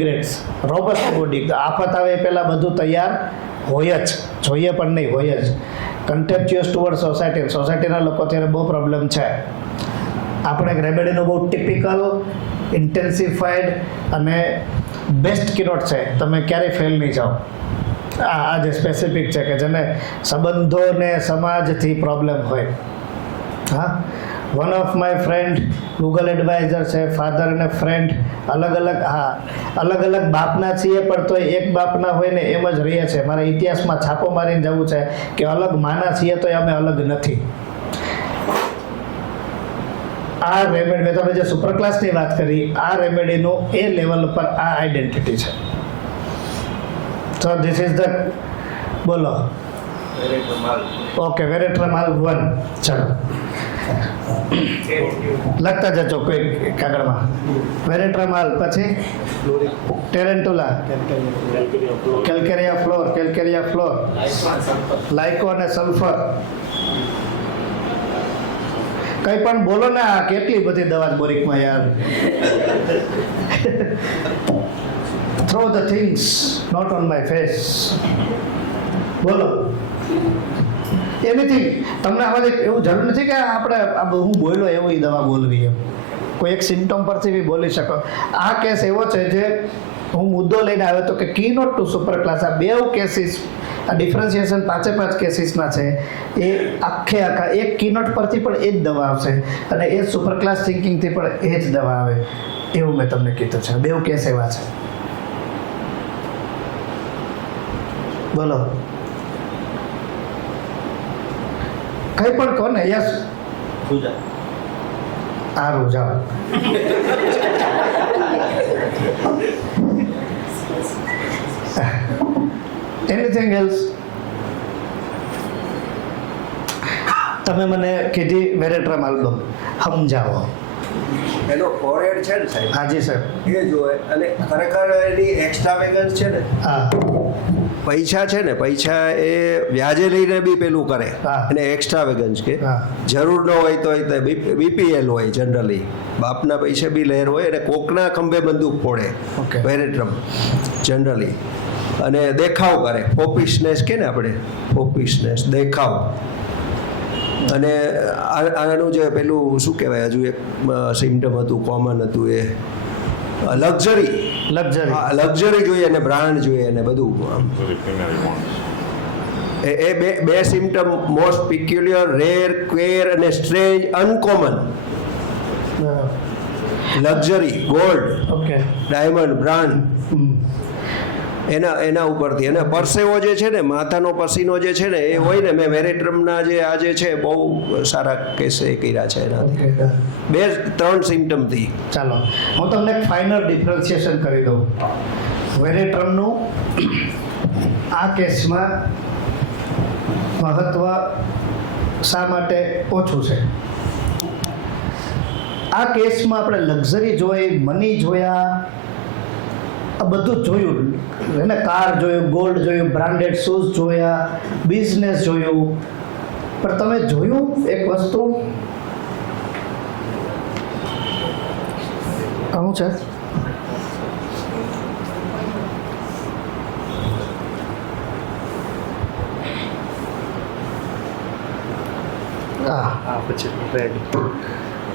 Grades robust body આફત આવે એ પહેલાં બધું તૈયાર હોય જ, જોઈએ પણ નહીં, હોય જ. કન્ટેમ્પ્ચ્યુઅસ ટુવર્ડ સોસાયટીના લોકો અત્યારે બહુ પ્રોબ્લેમ છે. આપણે રેમેડીનું બહુ ટિપિકલ ઇન્ટેન્સિફાઈડ અને બેસ્ટ કિનોટ છે, તમે ક્યારેય ફેલ નહીં જાઓ. આ જે સ્પેસિફિક છે કે જેને સંબંધોને સમાજથી પ્રોબ્લેમ હોય. હા, one of my friend Google adviser છે, ફાધર અને ફ્રેન્ડ અલગ અલગ, હા અલગ અલગ બાપના છીએ પણ તો એક બાપના હોય ને એમ જ રહીએ છે. મારે ઇતિહાસમાં છાપો મારીને જવું છે કે અલગ માના છીએ તો અમે અલગ નથી. આ રેમેડી, મેં તમે જે સુપર ક્લાસની વાત કરી, આ રેમેડીનું એ લેવલ પર આ આઈડેન્ટિટી છે. સો ધીસ ઇઝ ધ, બોલો. ઓકે, વેરેટ્રમાલ 1. ચલો લખતા જજો કોઈ કાગળમાં. વેરેટ્રમાલ, પછી ટેરેન્ટુલા, કેલ્કેરિયા ફ્લોર, લાઇકો અને સલ્ફર. કઈ પણ બોલો ને, આ કેટલી બધી દવા બોરિકમાં યાર. Throw the things not on my face. બોલો એનીથિંગ. તમને આમાં એવું જરૂર નથી કે આપણે હું બોલ્યો એવું દવા બોલવી એમ. કોઈ એક સિમ્ટમ પરથી બી બોલી શકો. આ કેસ એવો છે જે હું મુદ્દો લઈને આવ્યો હતો કે કી નોટ ટુ સુપર ક્લાસ. આ 2 કેસીસ, આ ડિફરન્શિએશન 5 કેસીસના છે. એ આખા એક કીનોટ પરથી પણ એ જ દવા આવશે અને એ સુપર ક્લાસ થિંકિંગથી પણ એ જ દવા આવે, એવું મેં તમને કીધું છે. 2 કેસ એવા છે. બોલો, કઈ પણ કહો ને. યસ, સારું, જાઓ. Anything else? તમે મને કીધી વેરેટ્રમાલ સમજાવો. એનો ફોરહેડ છે ને સાહેબ, હાજી સાહેબ, એ જોવે. અને ખરેખર એની એક્સ્ટ્રાવેગન્સ છે ને, હા, પૈસા છે ને, પૈસા એ વ્યાજે લઈને બી પેલું કરે, હા. અને એક્સ્ટ્રાવેગન્સ કે હા. જરૂર ન હોય તો બીપીએલ હોય જનરલી, બાપના પૈસે બી લહેર હોય અને કોકના ખંભે બંદૂક ફોડે. Okay. વેરેટ્રમ જનરલી. અને દેખાવ કરે, ફોપિશનેસ કે ને આપણે, ફોપિશનેસ, દેખાવ. અને આનું જે પેલું શું કહેવાય, હજુ એક સિમ્ટમ હતું, કોમન હતું, એ લક્ઝરી જોઈએ અને બ્રાન્ડ જોઈએ અને બધું. એ બે સિમ્ટમ મોસ્ટ પિક્યુલિયર, રેર, ક્વેર અને strange, uncommon. Luxury, gold, okay, diamond, brand, એના ઉપરથી. અને પરસેવો જે છે ને, માથાનો પસીનો જે છે ને, એ હોય ને, મેં વેરેટ્રમના જે આ જે છે બહુ સારા કેસ એ કર્યા છે એનાથી. 2-3 સિમ્ટમથી. ચાલો હું તમને એક ફાઇનલ ડિફરન્શિએશન કરી દઉં. વેરેટ્રમનું આ કેસમાં મહત્વ શા માટે ઓછું છે? આ કેસમાં આપણે લક્ઝરી જોઈ, મની જોયા, આ બધું જોયું, એને કાર જોયું, ગોલ્ડ જોયું, બ્રાન્ડેડ શૂઝ જોયા, બિઝનેસ જોયું. પણ તમે જોયું એક વસ્તુ શું છે?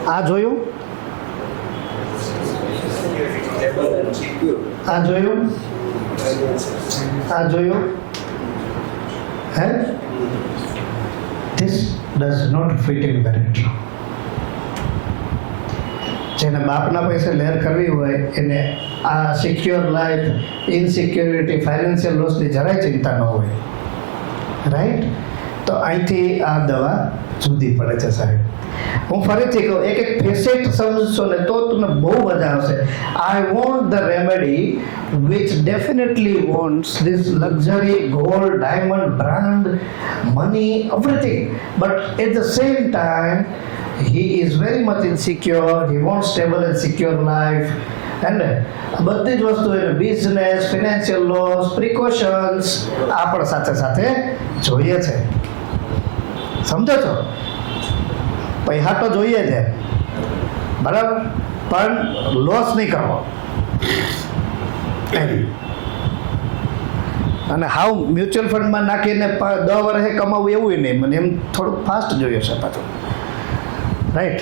આ જોયું, આ જોયું, આ જોયું. Hey, this does not fit in veratrum. જેને બાપના પૈસે લહેર કરવી હોય એને આ સિક્યોર લાઈફ, ઇનસિક્યોરિટી, ફાઇનાન્શિયલ લોસની જરાય ચિંતા ન હોય. રાઈટ? તો અહીંથી આ દવા જુદી પડે છે સાહેબ. હું ફરીથી કહું, એક ફેસેટ સમજશો ને તો તમને બહુ મજા આવશે. I want the remedy which definitely wants this luxury, gold, diamond, brand, money, everything. But at the same time, he is very much insecure. He wants stable and secure life. And બધી જ વસ્તુ એને business, financial loss, precautions આ પણ સાથે સાથે જોઈએ છે. સમજો છો? પૈસા તો જોઈએ છે, બરાબર, પણ લોસ નહીં કરવો. એમ. અને હાવ મ્યુચ્યુઅલ ફંડમાં નાખીને 10 વર્ષે કમાવું એવું નહીં, મને એમ થોડુંક ફાસ્ટ જોઈએ છે પાછું, રાઈટ?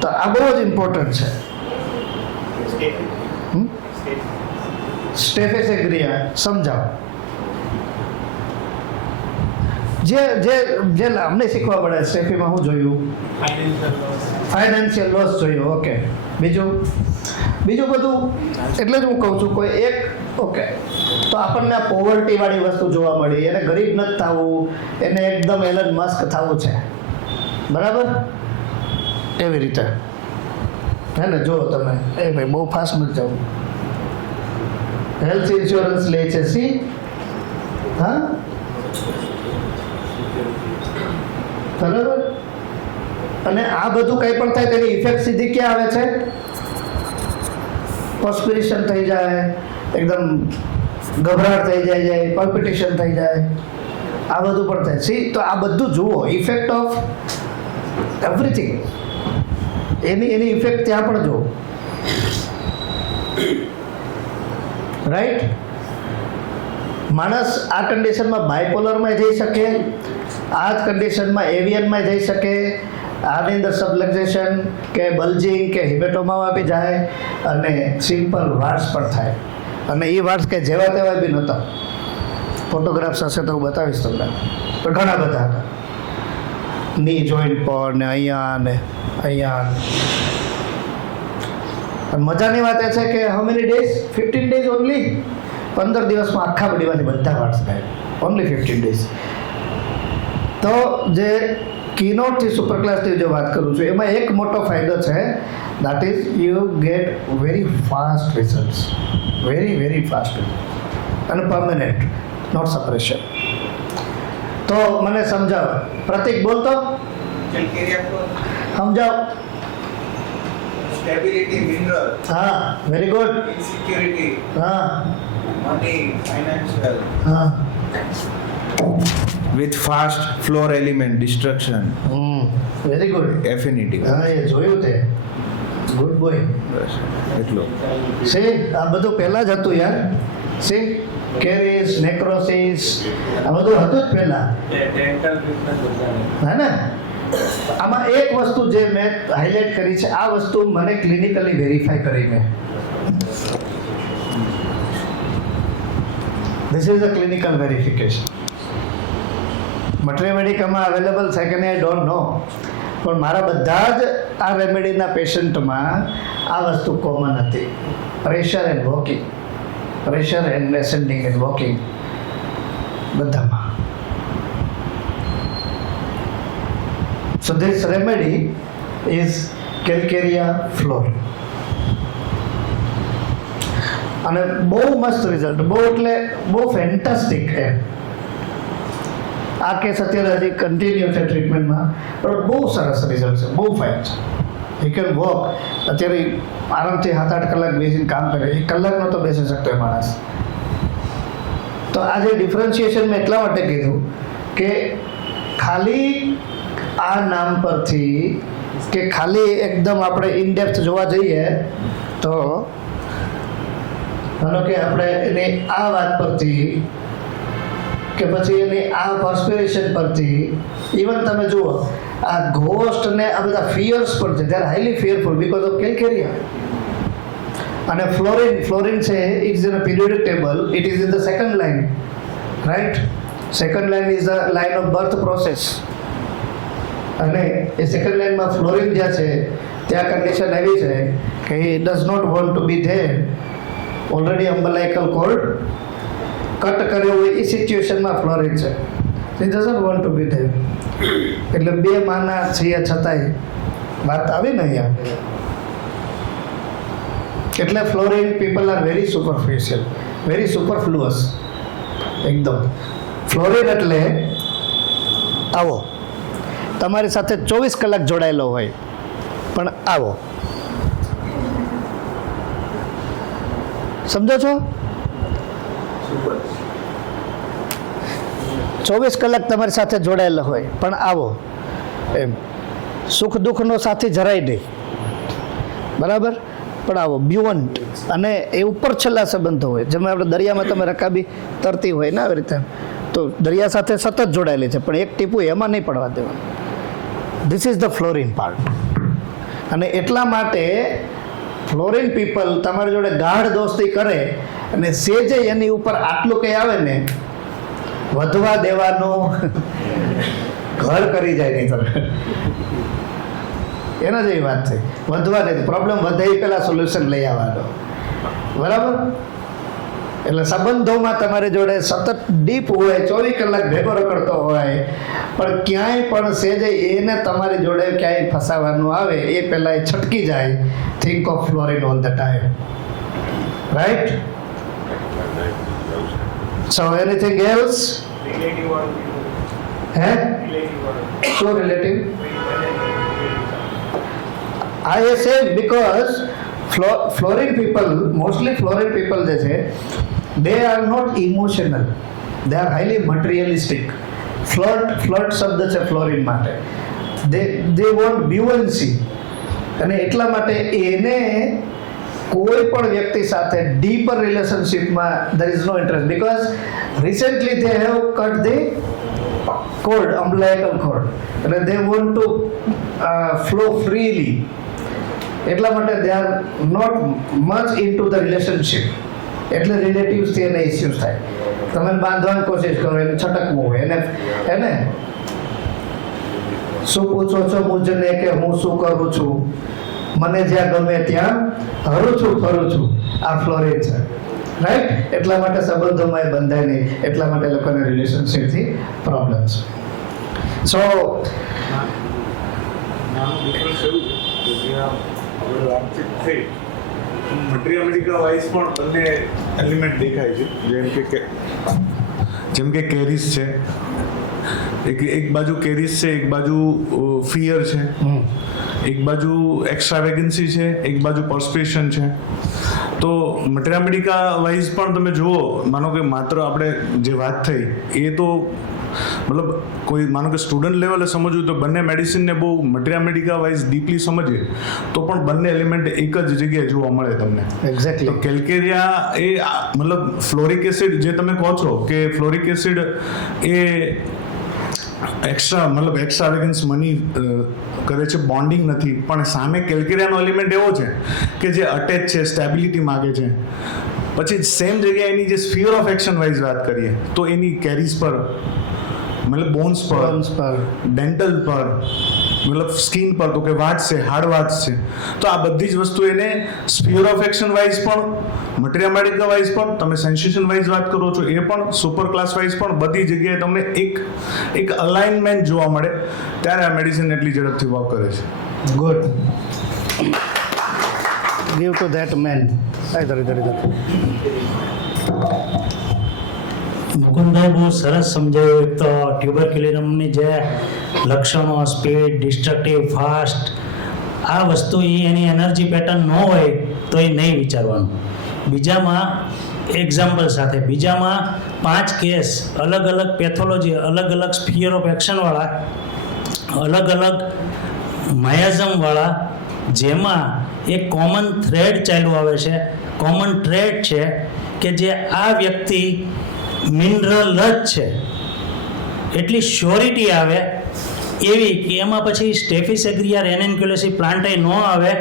તો આ બહુ જ ઇમ્પોર્ટન્ટ છે. સ્ટેફેસ એગ્રીયા સમજાવો. જે જે જે અમને શીખવા પડે સ્ટેફીમાં હું જોયું, ફાઇનાન્શિયલ લોસ જોયું. ઓકે, બીજું બધું. એટલે જ હું કહું છું કોઈ એક, ઓકે, તો આપણને આ પોવર્ટી વાળી વસ્તુ જોવા મળી, એને ગરીબ નથી થવું, એને એકદમ એલન મસ્ક થવું છે, બરાબર? એવી રીતે હે ને? જો તમે એ ભાઈ બહુ ફાસ્ટ નથી જવું. હેલ્થ ઇન્સ્યોરન્સ લે છે, સી? હા, બરાબર. અને આ બધું કંઈ પણ થાય તેની ઇફેક્ટ સીધી ક્યાં આવે છે? પરસ્પિરેશન થઈ જાય, એકદમ ગભરાટ થઈ જાય, પલ્પિટેશન થઈ જાય, આ બધું પણ થાય. સી, તો આ બધું જુઓ, effect of everything, any effect ત્યાં પણ જુઓ, રાઈટ? માણસ આ કન્ડિશનમાં બાયપોલરમાં જઈ શકે, આ જ કન્ડિશનમાં એવિયનમાં જઈ શકે, આની અંદર સબલક્ઝેશન કે બલ્જિંગ કે હિમેટોમામાં બી જાય, અને સિમ્પલ વાર્ડ્સ પણ થાય. અને એ વાર્ડ્સ કે જેવા તેવા બી નહોતા. ફોટોગ્રાફ્સ હશે તો હું બતાવીશ તમને, પણ ઘણા બધા હતા. ની જોઈન્ટ પર ને અહીંયા ને અહીંયા. અને મજાની વાત એ છે કે how many days? 15 days only. 15 દિવસમાં આખા બોડીમાંથી બધા વાર્ડ્સ ગાયબ. Only 15 days. તો જે કીનોટથી સુપર ક્લાસની જો વાત કરું છું, એમાં એક મોટો ફાયદો છે, that is you get very fast results, very fast અને પરમેનન્ટ, નોટ સપરેશન. તો મને સમજાવો, પ્રતિક બોલતો સમજાવો. Stability, mineral, હા, વેરી ગુડ. insecurity, હા money, financial. હા. With fast floor element destruction, very good. affinity. હા, એ જોયું તે. Good boy. બસ એટલું. સી, આ બધું પહેલાં જ હતું યાર. સી, કેરીસ, નેક્રોસિસ, આ બધું હતું જ પહેલાં, હે ને? આમાં એક વસ્તુ જે મેં હાઇલાઇટ કરી છે, આ વસ્તુ મને ક્લિનિકલી વેરીફાઈ કરી મેં. This is a clinical verification. Material available છે કે નહીં આઈ ડોન્ટ નો, પણ મારા બધા જ આ રેમેડીના પેશન્ટમાં આ વસ્તુ કોમન હતી. Pressure and walking, pressure and ascending and walking, બધામાં. So this remedy is Calcarea floor. અને બહુ મસ્ત રિઝલ્ટ, બહુ એટલે બહુ ફેન્ટાસ્ટિક એમ. આ કેસ અત્યારે હજી કન્ટિન્યુ છે ટ્રીટમેન્ટમાં, પણ બહુ સરસ રિઝલ્ટ છે, બહુ ફાઇન છે. He can walk. અત્યારે આરામથી 7-8 કલાક બેસીને કામ કરે, 1 કલાક નહોતો બેસી શકતો એ માણસ. તો આ જે ડિફરન્શિએશન મેં એટલા માટે કીધું કે ખાલી આ નામ પરથી, કે ખાલી એકદમ આપણે ઇનડેપ્થ જોવા જઈએ તો માનો કે આપણે એની આ વાત પરથી, કે પછી એની આ પરસ્પિરેશન પરથી, ઇવન તમે જુઓ આ ઘોસ્ટ ને આ બધા ફિયર્સ પણ છે, they are highly fearful because of calcarea. અને ફ્લોરિન છે, it's in a periodic table, it is in the second line, right? Second line is the line of birth process. અને એ સેકન્ડ લાઇનમાં ફ્લોરિન જ્યાં છે ત્યાં કન્ડિશન એવી છે કે he does not want to be there. Already umbilical cord cut કર્યો હોય એ સિચ્યુએશનમાં ફ્લોરિન છે, he doesn't want to be there. એટલે 2 માના છીએ છતાંય વાત આવી ને અહીંયા. એટલે fluorine people are very superficial, very superfluous એકદમ. ફ્લોરિન એટલે આવો તમારી સાથે 24 કલાક જોડાયેલો હોય, પણ આવો, સમજો છો? 24 કલાક તમારી સાથે જોડાયેલો હોય, પણ આવો એમ. સુખ દુઃખનો સાથી જરાય નહીં, બરાબર? પણ આવો બ્યુઅન્ટ અને એ ઉપર છેલ્લા સંબંધો હોય. જેમ આપણે દરિયામાં તમે રકાબી તરતી હોય ને આવી રીતે, તો દરિયા સાથે સતત જોડાયેલી છે, પણ એક ટીપું એમાં નહીં પડવા દેવાનું. This is the fluorine part. અને એટલા માટે ફ્લોરિન પીપલ તમારી જોડે ગાઢ દોસ્તી કરે અને સેજે એની ઉપર આટલું કંઈ આવે ને, વધવા દેવાનું ઘર કરી જાય નહીં તમે. એના જેવી વાત છે. વધવા દે પ્રોબ્લેમ વધે એ પહેલા સોલ્યુશન લઈ આવવાનો, બરાબર? એટલે સંબંધોમાં તમારી જોડે સતત ડીપ હોય, 24 કલાક ભેગો રખડતો હોય, પણ ક્યાંય પણ સેજે એને તમારી જોડે ક્યાંય ફસાવાનું આવે એ પહેલા એ છટકી જાય. Think of fluorine all the time, right? So anything else? હે? શું relative? I say because fluorine people, mostly fluorine people they say, they are not emotional, they are highly materialistic. Flirt શબ્દ છે ફ્લોરિન માટે. they want buoyancy. અને એટલા માટે એને કોઈ પણ વ્યક્તિ સાથે dipper રિલેશનશિપમાં there is no interest, because recently they have cut the cord, umbilical cord, and they want to flow freely. એટલા માટે they are not much into the relationship. એટલે રિલેટિવ્સથી એને ઇસ્યુઝ થાય. તમે બાંધવાની કોશિશ કરો, એને છટકવું હોય, એને શું પૂછો છો મુજને કે હું શું કરું છું, મને જ્યાં ગમે ત્યાં હરું છું ફરું છું. આ ફ્લોરિન છે, રાઈટ? એટલા માટે સંબંધોમાં એ બંધાય નહીં, એટલા માટે લોકોને રિલેશનશિપથી પ્રોબ્લેમ છે. સો મટીરિયલ વાઇઝ પણ બંને એલિમેન્ટ દેખાય છે. જેમ કે કેરીસ છે, એક બાજુ કેરીસ છે, એક બાજુ ફિયર છે, એક બાજુ એક્સ્ટ્રાવેગન્સી છે, એક બાજુ પર્સ્પેશન છે. તો મટીરિયલ વાઇઝ પણ તમે જુઓ, માનો કે માત્ર આપણે જે વાત થઈ એ તો મતલબ કોઈ માનો કે સ્ટુડન્ટ લેવલે સમજવું તો બંને મેડિસિનને બહુ મટીરિયલ વાઇઝ ડીપલી સમજીએ તો પણ બંને એલિમેન્ટ એક જ જગ્યાએ જોવા મળે તમને. એક્ઝેક્ટલી. તો કેલ્કેરિયા એ મતલબ ફ્લોરિક એસિડ જે તમે કહો છો કે ફ્લોરિક એસિડ એ એક્સ્ટ્રા વેગન્સ મની કરે છે, બોન્ડિંગ નથી, પણ સામે કેલ્કેરિયાનો એલિમેન્ટ એવો છે કે જે અટેચ છે, સ્ટેબિલિટી માગે છે. પછી સેમ જગ્યાએ એની જે સ્ફિયર ઓફ એક્શન વાઇઝ વાત કરીએ તો એની કેરીઝ પર મતલબ બોન્સ પર, ડેન્ટલ પર, મતલબ સ્કિન પર, તો કે વાત છે, હાર્ડ વાત છે. તો આ બધી જ વસ્તુ એને સ્ફિયર ઓફ એક્શન વાઇઝ પણ, મટીરિયલ વાઇઝ પણ, તમે સેન્સેશન વાઇઝ વાત કરો છો એ પણ, સુપર ક્લાસ વાઇઝ પણ, બધી જગ્યાએ તમને એક અલાઇનમેન્ટ જોવા મળે. ત્યારે આ મેડિસિન એટલી ઝડપથી વર્ક કરે છે. Good. Give to that man. ઇધર મુકુંદભાઈ બહુ સરસ સમજાવ્યું. એક તો ટ્યુબરક્યુલિનમની જે લક્ષણો, સ્પીડ, ડિસ્ટ્રક્ટિવ, ફાસ્ટ, આ વસ્તુ એની એનર્જી પેટર્ન ન હોય તો એ નહીં વિચારવાનું. બીજામાં એક્ઝામ્પલ સાથે, બીજામાં 5 કેસ અલગ અલગ પેથોલોજી, અલગ અલગ સ્ફિયર ઓફ એક્શનવાળા, અલગ અલગ માયાઝમવાળા, જેમાં એક કોમન થ્રેડ ચાલ્યું આવે છે, કોમન ટ્રેડ છે કે જે આ વ્યક્તિ મિનરલ જ છે એટલી શ્યોરિટી આવે એવી કે એમાં પછી સ્ટેફિસ એગ્રીયા રેનન્ક્યુલેસી પ્લાન્ટાઈ ન આવે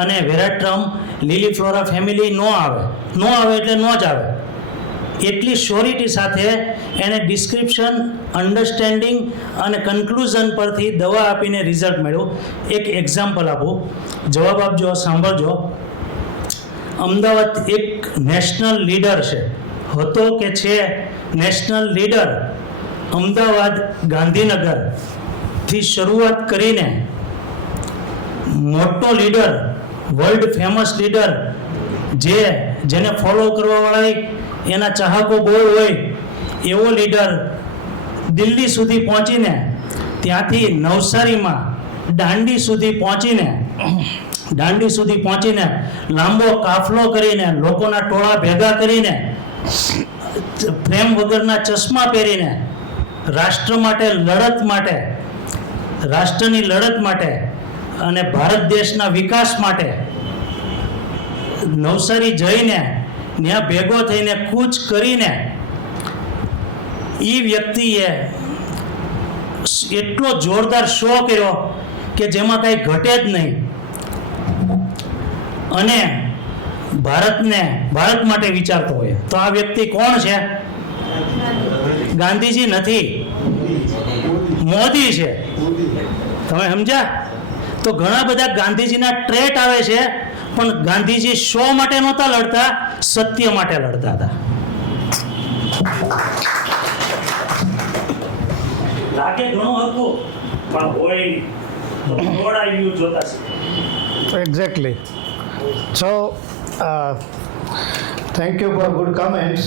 અને વેરાટ્રમ લીલીફ્લોરા ફેમિલી ન આવે એટલે ન જ આવે. એટલી શ્યોરિટી સાથે એને ડિસ્ક્રિપ્શન, અન્ડરસ્ટેન્ડિંગ અને કન્ક્લુઝન પરથી દવા આપીને રિઝલ્ટ મળ્યું. એક એક્ઝામ્પલ આપું, જવાબ આપજો, સાંભળજો. અમદાવાદ એક નેશનલ લીડર હતો કે છે નેશનલ લીડર. અમદાવાદ, ગાંધીનગરથી શરૂઆત કરીને મોટો લીડર, વર્લ્ડ ફેમસ લીડર, જેને ફોલો કરવાવાળા એના ચાહકો બહુ હોય એવો લીડર, દિલ્હી સુધી પહોંચીને ત્યાંથી નવસારીમાં દાંડી સુધી પહોંચીને લાંબો કાફલો કરીને, લોકોના ટોળા ભેગા કરીને, પ્રેમ વગરના ચશ્મા પહેરીને રાષ્ટ્રની લડત માટે અને ભારત દેશના વિકાસ માટે નવસારી જઈને ત્યાં ભેગો થઈને કૂચ કરીને એ વ્યક્તિએ એટલો જોરદાર શો કર્યો કે જેમાં કાંઈ ઘટે જ નહીં, અને ભારત માટે વિચારતો હોય. તો આ વ્યક્તિ કોણ છે? ગાંધીજી નથી, મોદી છે. તમે સમજ્યા? તો ઘણા બધા ગાંધીજીના ટ્રેટ આવે છે, પણ ગાંધીજી શો માટે નહોતા લડતા, સત્ય માટે લડતા હતા. લાગે ઘણું હતું પણ હોય નહીં. તો થોડા વ્યૂ જોતા છે. Exactly. So, thank you for good comments.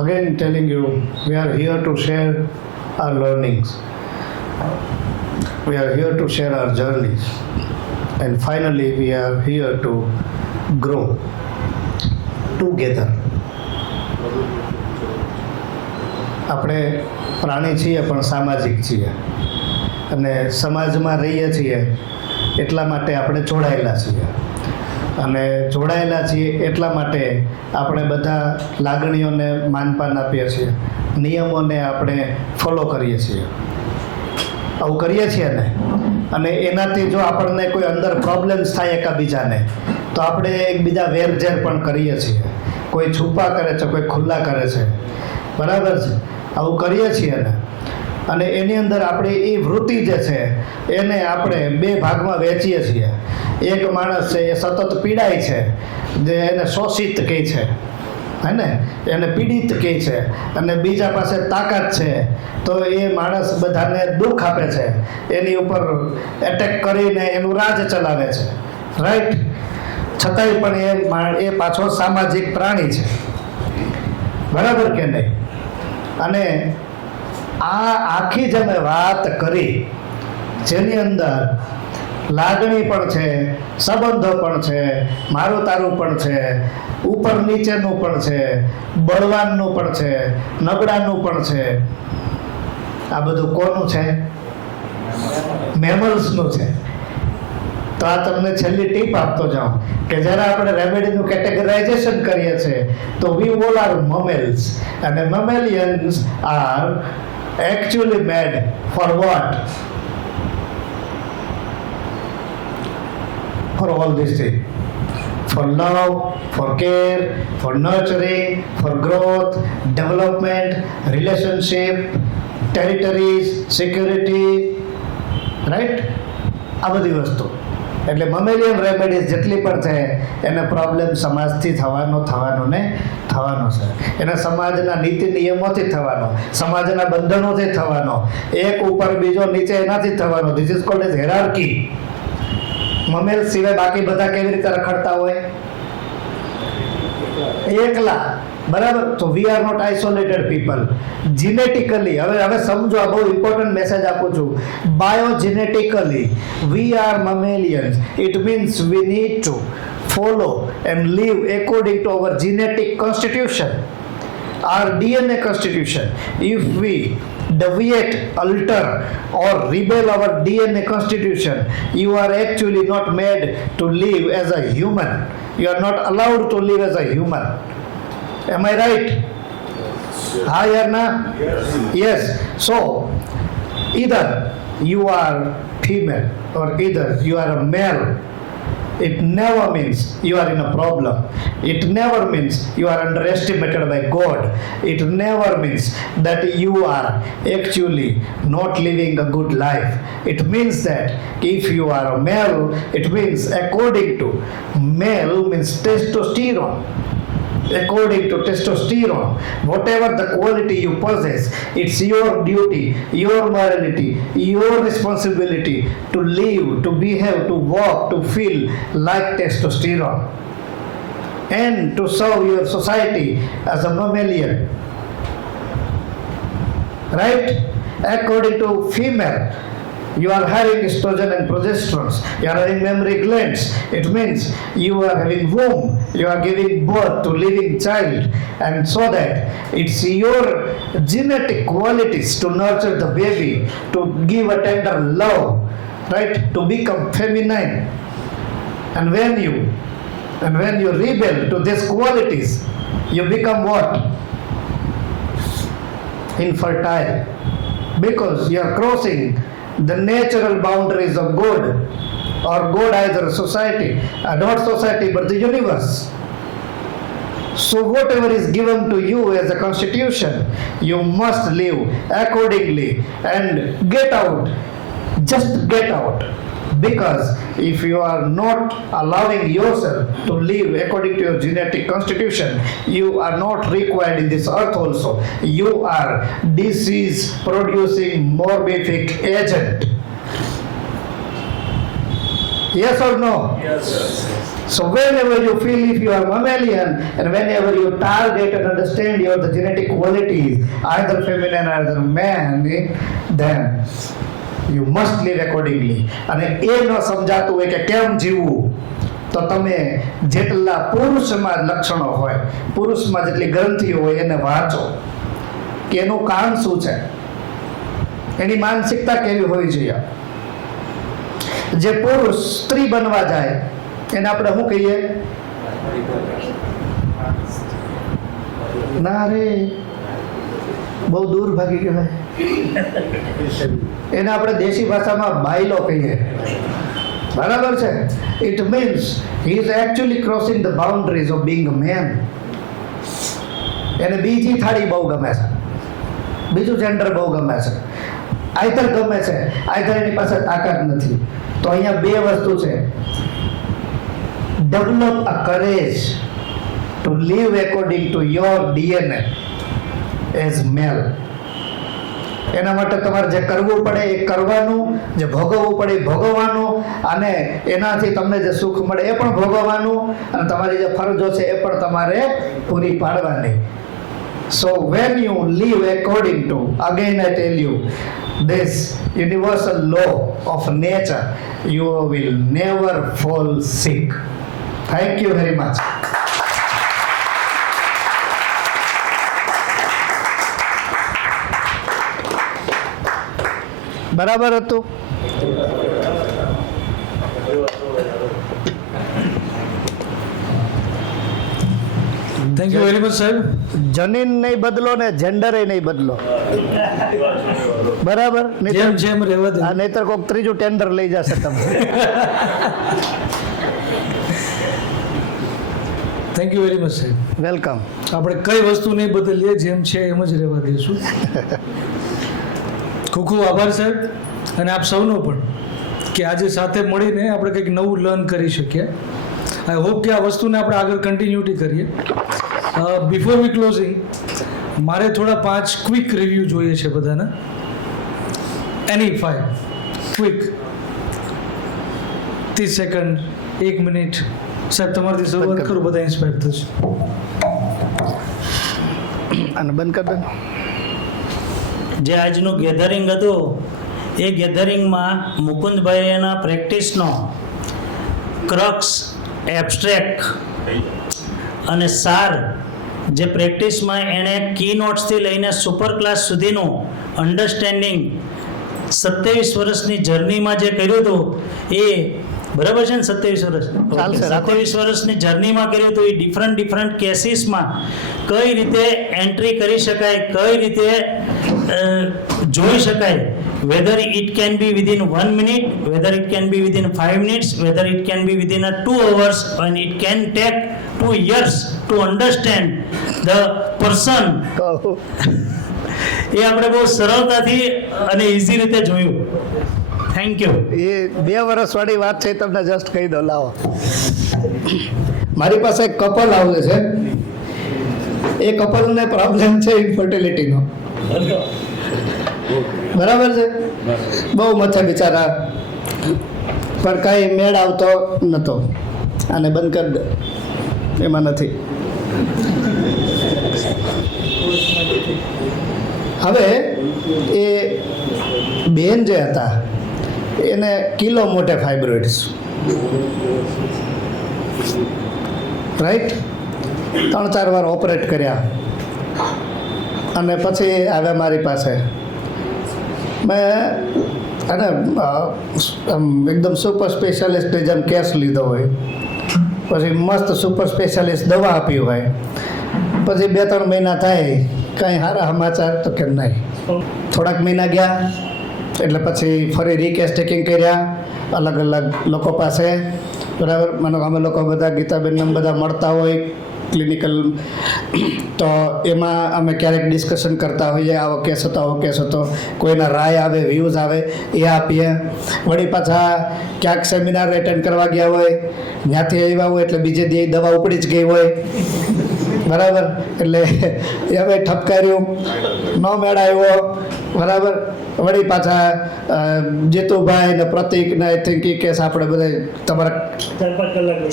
Again, telling you, we are here to share our learnings. We are here to share our journeys. And finally, we are here to grow together. આપણે પ્રાણી છીએ પણ સામાજિક છીએ, અને સમાજમાં રહીએ છીએ એટલા માટે આપણે જોડાયેલા છીએ, અને જોડાયેલા છીએ એટલા માટે આપણે બધા લાગણીઓને માનપાન આપીએ છીએ, નિયમોને આપણે ફોલો કરીએ છીએ. આવું કરીએ છીએ ને, અને એનાથી જો આપણને કોઈ અંદર પ્રોબ્લેમ્સ થાય એકાબીજાને, તો આપણે એકબીજા વેરઝેર પણ કરીએ છીએ. કોઈ છુપા કરે છે, કોઈ ખુલ્લા કરે છે. બરાબર છે? આવું કરીએ છીએ ને, અને એની અંદર આપણી એ વૃત્તિ જે છે એને આપણે બે ભાગમાં વહેંચીએ છીએ. એક માણસ છે એ સતત પીડાય છે, જે એને શોષિત કહે છે, હે ને, એને પીડિત કહે છે, અને બીજા પાસે તાકાત છે તો એ માણસ બધાને દુઃખ આપે છે, એની ઉપર એટેક કરીને એનું રાજ ચલાવે છે. રાઈટ? છતાંય પણ એ પાછો સામાજિક પ્રાણી છે. બરાબર કે નહીં? અને આ આખી જે મેં વાત કરી, જેની અંદર લાગણી પણ છે, સંબંધો પણ છે, મારું તારું પણ છે, ઉપર નીચેનું પણ છે, બળવાનનું પણ છે, નબળાનું પણ છે. આ બધું કોનું છે? મેમલ્સનું છે. તો આ તમને છેલ્લી ટીપ આપતો જાઉં કે જ્યારે આપણે રેમેડીનું કેટેગરાઇઝેશન કરીએ છીએ તો વી ઓલ આર મમેલ્સ, અને મમેલિયન્સ R actually made for what? For all these things. For love, for care, for nurturing, for growth, development, relationship, territories, security, right? આ બધી વસ્તુ. એટલે મમેલિયન રેમેડીઝ જેટલી પણ છે એને પ્રોબ્લેમ સમાજથી થવાનો છે. એના સમાજના નીતિ નિયમોથી થવાનો, સમાજના બંધનોથી થવાનો, એક ઉપર બીજો નીચે એનાથી થવાનો. This is called as hierarchy. Mammal સિવાય બાકી બધા કેવી રીતે રખડતા હોય? એકલા. બરાબર? તો we are not isolated people. Genetically, હવે સમજો, આ બહુ ઇમ્પોર્ટન્ટ મેસેજ આપું છું. Biogenetically we are mammalians. It means we need to follow and live according to our genetic constitution, our DNA constitution. If we deviate, alter or rebel our DNA constitution, you are actually not made to live as a human. You are not allowed to live as a human. Am I right? Hi, Yarna? Yes. So, either you are female or either you are a male. It never means you are in a problem. It never means you are underestimated by God. It never means that you are actually not living a good life. It means that if you are a male, it means according to male means testosterone. According to testosterone, whatever the quality you possess, it's your duty, your morality, your responsibility to live, to behave, to walk, to feel like testosterone, and to serve your society as a mammalian. Right? According to female, you are having estrogen and progesterone, you are having mammary glands. It means you are having womb, you are giving birth to living child, and so that it's your genetic qualities to nurture the baby, to give a tender love, right, to become feminine. And when you rebel to these qualities, you become what? Infertile. Because you are crossing the natural boundaries of God, or God either society, not society but the universe. So whatever is given to you as a constitution, you must live accordingly and get out. Just get out. Because if you are not allowing yourself to live according to your genetic constitution, you are not required in this earth also. You are disease producing morbific agent. Yes or no? Yes. So whenever you feel if you are mammalian, and whenever you target and understand your the genetic qualities, either feminine or either man, then you must live accordingly. અને એ ન સમજાતું હોય કે કેમ જીવવું, તો તમે જેટલા પુરુષમાં લક્ષણો હોય, પુરુષમાં જેટલી ગ્રંથિઓ હોય એને વાંચો કે એનું કામ શું છે, એની માનસિકતા કેવી હોવી જોઈએ. જે પુરુષ સ્ત્રી બનવા જાય એને આપણે શું કહીએ? ના રે, બહુ દૂર ભાગી ગયો. એને આપણે દેશી ભાષામાં બાયલો કહીએ. બરાબર છે? It means he is actually crossing the boundaries of being a man. એને બીજી થાળી બહુ ગમે છે, બીજું જેન્ડર બહુ ગમે છે, આઈધર ગમે છે, આઈધર એની પાસે તાકાત નથી. તો અહીંયા બે વસ્તુ છે. Develop a courage to live according to your DNA as male. એના માટે તમારે જે કરવું પડે એ કરવાનું, જે ભોગવવું પડે એ ભોગવવાનું, અને એનાથી તમને જે સુખ મળે એ પણ ભોગવવાનું, અને તમારી જે ફરજો છે એ પણ તમારે પૂરી પાડવાની. So when you live according to, again I tell you, this universal law of nature, you will never fall sick. Thank you very much. બરાબર હતું? થેન્ક યુ વેરી મચ સાહેબ. જનીન નહીં બદલો ને જેન્ડર નહીં બદલો. બરાબર? જેમ જેમ રહેવા દે. આ નહીતર કોઈક ત્રીજું ટેન્ડર લઈ જશે તમે. થેન્ક યુ વેરી મચ સાહેબ. વેલકમ. આપણે કઈ વસ્તુ નહીં બદલીએ, જેમ છે એમ જ રહેવા દઈશું. ખૂબ ખૂબ આભાર સાહેબ, અને આપ સૌનો પણ, કે આજે સાથે મળીને આપણે કંઈક નવું લર્ન કરી શકીએ. આઈ હોપ કે આ વસ્તુને આપણે આગળ કન્ટિન્યુટી કરીએ. બિફોર વી ક્લોઝિંગ, મારે થોડા 5 ક્વિક રિવ્યૂ જોઈએ છે બધાને. એની 5 ક્વિક, 30 સેકન્ડ, 1 મિનિટ. સાહેબ તમારાથી શરૂઆત કરું, બધા ઇન્સ્પાયર થશે. અને બંધ કરી દો. જે આજનું ગેધરિંગ હતું એ ગેધરિંગમાં મુકુંદભાઈ એના પ્રેક્ટિસનો ક્રક્સ, એબ્સ્ટ્રેક્ટ અને સાર, જે પ્રેક્ટિસમાં એણે કી નોટ્સથી લઈને સુપર ક્લાસ સુધીનું અન્ડરસ્ટેન્ડિંગ 27 વર્ષની જર્નીમાં જે કર્યું હતું એ, બરાબર છે ને? 27 વર્ષ, ચાલશે, રાખો. 27 વર્ષની જર્નીમાં કર્યું હતું એ ડિફરન્ટ કેસીસમાં કઈ રીતે એન્ટ્રી કરી શકાય, કઈ રીતે જોઈ શકાય, whether it can be within 1 minute, whether it can be within 5 minutes, whether it can be within 2 hours, and it can take 2 years to understand the person. એ આપણે બહુ સરળતાથી અને ઇઝી રીતે જોયું. Thank you. એ 2 વર્ષવાળી વાત છે, તમને જસ્ટ કહી દો. લાવો, મારી પાસે એક કપલ આવે છે. એ કપલને પ્રોબ્લેમ છે ઇન્ફર્ટિલિટીનો. બરાબર છે? બહુ મથા બિચારા, પણ કાંઈ મેળ આવતો નહોતો. આને બંધ કરી દે, એમાં નથી. હવે એ બેન જે હતા એને કિલો મોટે ફાઇબ્રોઇડ્સ, રાઈટ? 3-4 વાર ઓપરેટ કર્યા અને પછી આવ્યા મારી પાસે. મેં અને આમ એકદમ સુપર સ્પેશિયાલિસ્ટની જેમ કેસ લીધો હોય, પછી મસ્ત સુપર સ્પેશિયાલિસ્ટ દવા આપી હોય, પછી 2-3 મહિના થાય કાંઈ સારા સમાચાર તો કે નહીં. થોડાક મહિના ગયા એટલે પછી ફરી રીકેસ્ટેકિંગ કર્યા અલગ અલગ લોકો પાસે, બરાબર. મને અમે લોકો બધા ગીતાબેન એમ બધા મળતા હોય ક્લિનિકલ, તો એમાં અમે ક્યારેક ડિસ્કશન કરતા હોઈએ, આવો કેસ હતો, કોઈના રાય આવે, વ્યૂઝ આવે એ આપીએ. વળી પાછા ક્યાંક સેમિનાર એટેન્ડ કરવા ગયા હોય, ત્યાંથી આવ્યા હોય એટલે બીજે દી દવા ઉપડી જ ગઈ હોય, બરાબર. એટલે એ હવે ઠપકાર્યું, ન મેળ આવ્યો, બરાબર. વળી પાછા જીતુભાઈ ને પ્રતિક ને આઈ થિંક એ કેસ આપણે બધા તમારા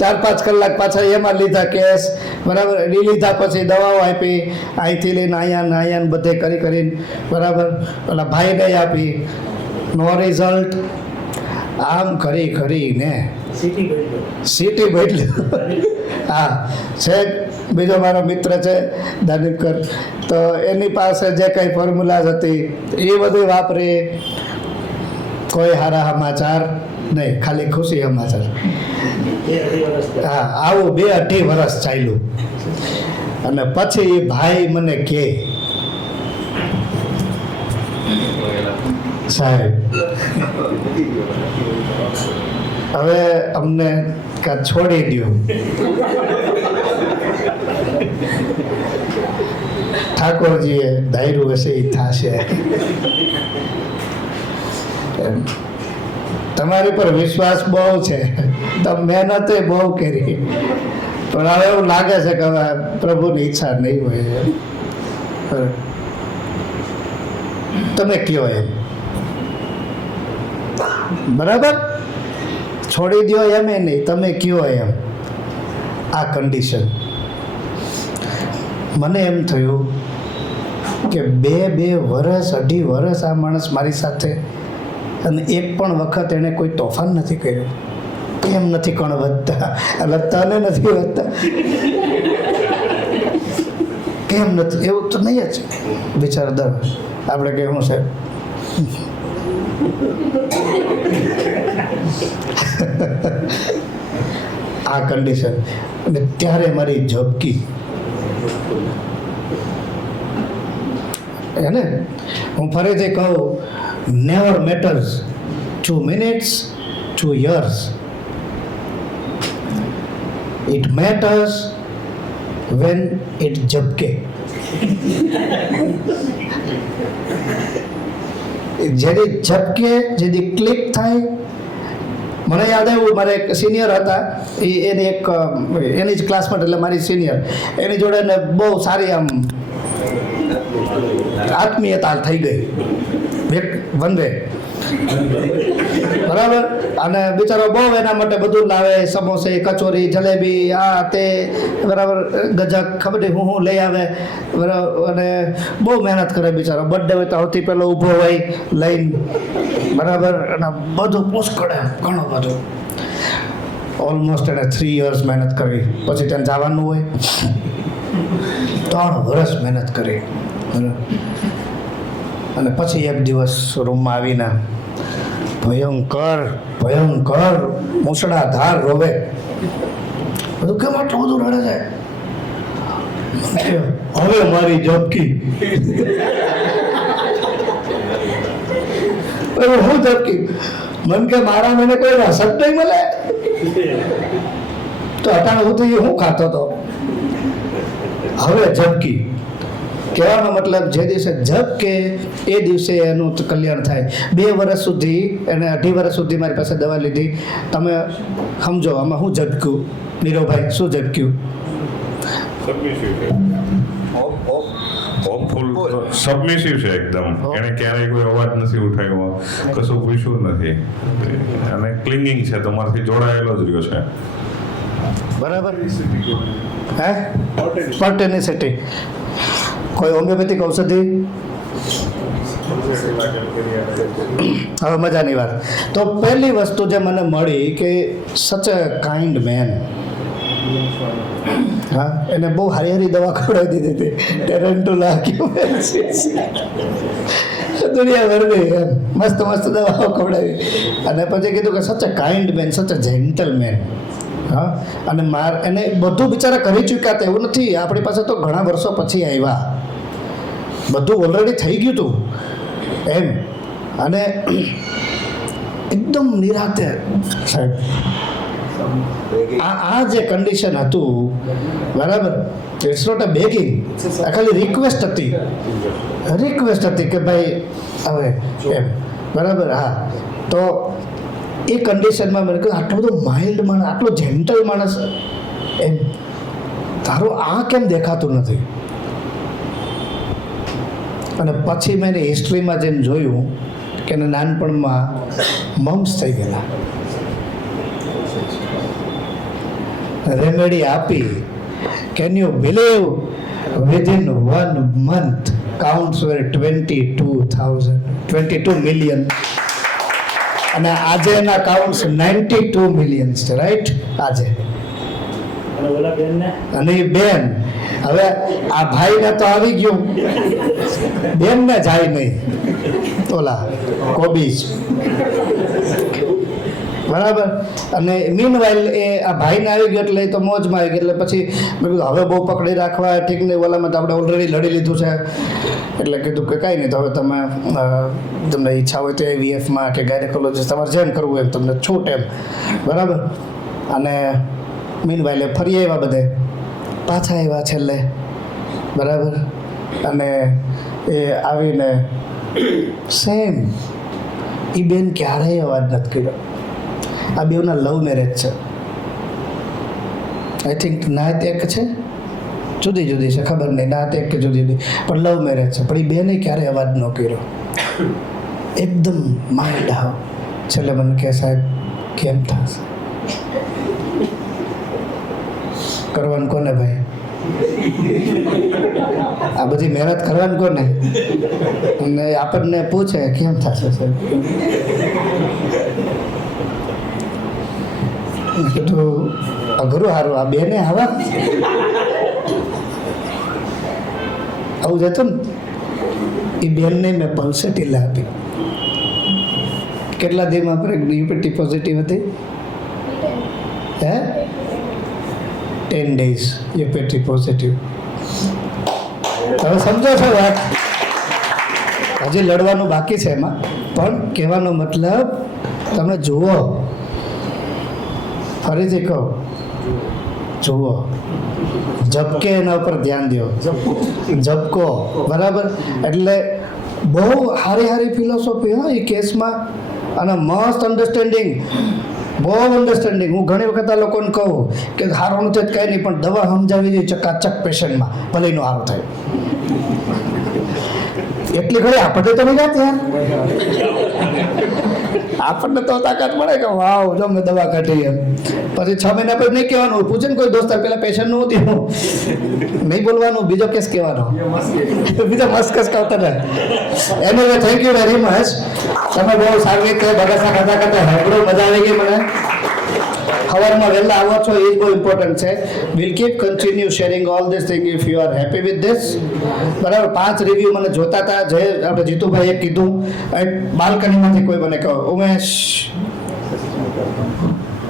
4-5 કલાક પાછા એમાં લીધા કેસ, બરાબર. એ લીધા પછી દવાઓ આપી, અહીંથી લઈને અહીંયા બધે કરીને, બરાબર. ઓલા ભાઈને આપી, નો રિઝલ્ટ. આમ કરીને સિટી બદલ્યું. હા, છે બીજો મારો મિત્ર છે દાનિકર, તો એની પાસે જે કંઈ ફોર્મ્યુલાઝ હતી એ બધી વાપરી, કોઈ સારા સમાચાર નહીં, ખાલી ખુશી સમાચાર. હા, આવું 2-2.5 વર્ષ ચાલ્યું. અને પછી એ ભાઈ મને કહે, સાહેબ હવે અમને કાં છોડી દો, ઠાકોરજીએ ધાર્યું હશે એ થશે. તમારી પર વિશ્વાસ બહુ છે, તમે મહેનતે બહુ કરી, પણ હવે એવું લાગે છે કે હવે પ્રભુની ઈચ્છા નહીં હોય. તમે કયો એમ, બરાબર. છોડી દો એમ એ નહીં, તમે કયો એમ. આ કન્ડિશન. મને એમ થયું કે 2 વર્ષ 2.5 વર્ષ આ માણસ મારી સાથે, અને એક પણ વખત એણે કોઈ તોફાન નથી કર્યું. કેમ નથી કોણ વધતા, એટલે તને નથી વધતા, કેમ નથી, એવું તો નહીં જ બિચારા દર આપણે કેવું છે. આ કન્ડિશન. અને ત્યારે મારી ઝબકી, એને હું ફરીથી કહું, never matters 2 minutes 2 years, it matters when it ઝબકે. જેથી ઝબકે, જેથી ક્લિક થાય. મને યાદ આવ્યું, મારે એક સિનિયર હતા, એની જ ક્લાસમેટ, એટલે મારી સિનિયર, એની જોડે ને બહુ સારી આમ આત્મીયતા થઈ ગઈ એક વન વે, બરાબર. અને બિચારો બહુ એના માટે બધું લાવે, સમોસે, કચોરી, જલેબી, આ તે, બરાબર, ગજક, ખબર નહીં હું લઈ આવે, બરાબર. અને બહુ મહેનત કરે બિચારો. બર્થડે હોય તો સૌથી પહેલો ઊભો હોય લઈને, બરાબર. અને બધું પુષ્કળે, ઘણું બધું. ઓલમોસ્ટ એને 3 years મહેનત કરી, પછી ત્યાં જવાનું હોય. 3 વર્ષ મહેનત કરી, બરાબર. અને પછી એક દિવસ રૂમમાં આવીને ભયંકર મૂસળાધાર રોવે. બધું કેમ આટલું બધું રડે છે? હવે મારી ઝબકી. હું ઝબકી, મન કે મારા મને કોઈ રસદ નહીં મળે, તો અટાણે હું તો એ હું ખાતો હતો. હવે ઝબકી કહેવાનો મતલબ, જે દિવસે ઝબકે એ દિવસે એનું કલ્યાણ થાય. 2 વર્ષ સુધી, એને 2.5 વર્ષ સુધી મારી પાસે દવા લીધી. તમે સમજો આમાં હું ઝબક્યું? નીરવભાઈ, શું ઝબક્યું? સબમિસિવ છે એકદમ. એને ક્યારેય કોઈ અવાજ નથી ઉઠાવ્યો, કશું પૂછ્યું નથી, અને ક્લિંગિંગ છે, તમારાથી જોડાયેલો જ રહ્યો છે. બરાબર. હે, સ્પોન્ટેનિસિટી. કોઈ હોમિયોપેથિક ઔષધિ? હવે મજાની વાત. તો પહેલી વસ્તુ જે મને મળી કે સચ અ કાઇન્ડ મેન. હા, એને બહુ હારી દવા ખવડાવી દીધી હતી, ટેરેન્ટુલા, દુનિયાભરની એમ મસ્ત મસ્ત દવાઓ ખવડાવી અને પછી કીધું કે સચ અ કાઇન્ડ મેન, સચ અ જેન્ટલ મેન. હા, અને એને બધું બિચારા કરી ચૂક્યા હતા, એવું નથી. આપણી પાસે તો ઘણા વર્ષો પછી આવ્યા, બધું ઓલરેડી થઈ ગયું હતું એમ. અને એકદમ નિરાતે સાહેબ આ જે કન્ડિશન હતું, બરાબર, ઇટ્સ નોટ અ બેગિંગ, આ ખાલી રિક્વેસ્ટ હતી કે ભાઈ હવે એમ, બરાબર. હા, તો એ કન્ડિશનમાં મને કહ્યું આટલો બધો માઇલ્ડ માણસ, આટલો જેન્ટલ માણસ એમ, તારું આ કેમ દેખાતું નથી? અને પછી મેં હિસ્ટ્રીમાં જઈને જોયું કે એને નાનપણમાં મમ્સ થઈ ગયેલા, રેમેડી આપી. Can you believe within 1 month counts where 22 million અને આજે એના કાઉન્ટ્સ 92 million છે, રાઈટ? આજે અને ઓલા બેનને અને એ બેન, હવે આ ભાઈને તો આવી ગયું, બેનને જાય નહીં, ઓલા કોબીજ, બરાબર. અને મીનવાઇલ એ આ ભાઈને આવી ગયો એટલે એ તો મોજમાં આવી ગયો. એટલે પછી મેં કીધું હવે બહુ પકડી રાખવા ઠીક નહીં, ઓલામાં તો આપણે ઓલરેડી લડી લીધું છે. એટલે કીધું કે કાંઈ નહીં, તો હવે તમને ઈચ્છા હોય તો AVF-માં કે ગાયનેકોલોજીસ્ટ, તમારે જેમ કરવું એમ, તમને છૂટ એમ, બરાબર. અને મીનવાઇલ એ ફરી આવ્યા, બધે પાછા આવ્યા છેલ્લે, બરાબર. અને એ આવીને સેમ એ બેન ક્યારેય અવાજ નથી કર્યો. આ બેવના લવ મેરેજ છે, આઈ થિંક. નાત એક છે, જુદી જુદી છે, ખબર નહીં, નાત એક કે જુદી જુદી, પણ લવ મેરેજ છે. પણ એ બેને ક્યારેય અવાજ ન કર્યો, એકદમ માઇન્ડ આવ. છેલ્લે મને કહે સાહેબ કેમ થશે? કરવાનું કોને ભાઈ? આ બધી મહેનત કરવાનું કોને? અને આપણને પૂછે કેમ થશે સાહેબ? કીધું અઘરું સારું, આ બેને આવા આવું જતું ને. એ બેનને મેં પલ્સેટીલા આપી. કેટલા દીમાં યુપીટી પોઝિટિવ હતી? હે, 10 days યુપીટી પોઝિટિવ. તમે સમજો છો વાત? હજી લડવાનું બાકી છે એમાં, પણ કહેવાનો મતલબ તમે જુઓ, ફરીથી કહો, જુઓ, ઝબકે એના ઉપર ધ્યાન દો, ઝબકો, બરાબર. એટલે બહુ સારી ફિલોસોફી હા એ કેસમાં, અને મસ્ત અન્ડરસ્ટેન્ડિંગ, બહુ અન્ડરસ્ટેન્ડિંગ. હું ઘણી વખત આ લોકોને કહું કે સારું નથી જ કાંઈ નહીં, પણ દવા સમજાવી દઈએ ચકાચક પેશન્ટમાં, ભલે એનું સારું થાય. એટલી ઘણી આપણને તો નહીં જાતી યાર, આપણને તો તાકાત મળે કે વાવ જો મેં દવા કાઢી એમ. પછી 6 મહિના પછી નહીં કહેવાનું, પૂછે ને કોઈ દોસ્તાર પેલા પેશન્ટનું હતું નહીં બોલવાનું, બીજો કેસ કહેવાનો, બીજો મસ્કસ કરતા ને. Anyway thank you very much. તમે બહુ સારી રીતે બગાસા કરતા હેગડો, મજા આવી ગઈ મને. સવારમાં વહેલા આવો છો એ જ બહુ ઇમ્પોર્ટન્ટ છે. Will keep continue sharing all this thing if you are happy with this, બરાબર. 5 રિવ્યૂ મને જોતા હતા, જે આપણે જીતુભાઈએ કીધું, બાલ્કનીમાંથી કોઈ મને કહો, ઉમેશ,